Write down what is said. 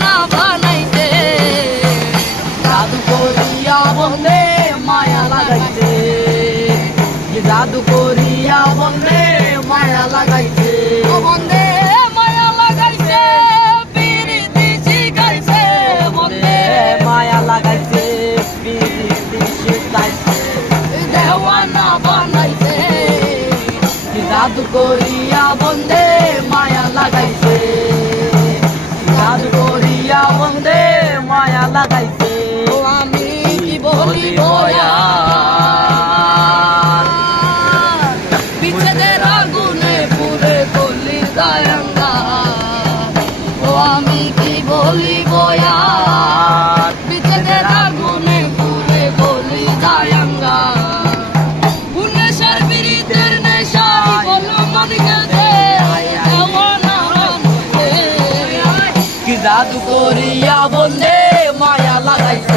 দেওয়ানা বানাইছে, জাদু করিয়া বন্ধে মায়া লাগাইছে, জাদু করিয়া বন্ধে মায়া লাগাইছে, ও বন্ধে মায়া লাগাইছে, পিরিতি শিখাইছে বন্ধে, মায়া লাগাইছে, পিরিতি শিখাইছে, দেওয়ানা বানাইছে, জাদু করিয়া বন্ধে মায়া লাগাইছে, জাদু করিয়া বন্ধে মায়া লাগাইছে। ও আমি কি বলিব আর, বিচ্ছেদের আগুনে পুড়ে কলির গায়ঙ্গা, ও আমি কি বলিব আর, বিচ্ছেদের আগুনে পুড়ে কলি গায়ঙ্গা, উন্নেশের বিরিতের নেশায় বলো মনকে দে, দেওয়ানা বানাইছে, কি জাদু করিয়া বন্ধে মায়া লাগাইছে।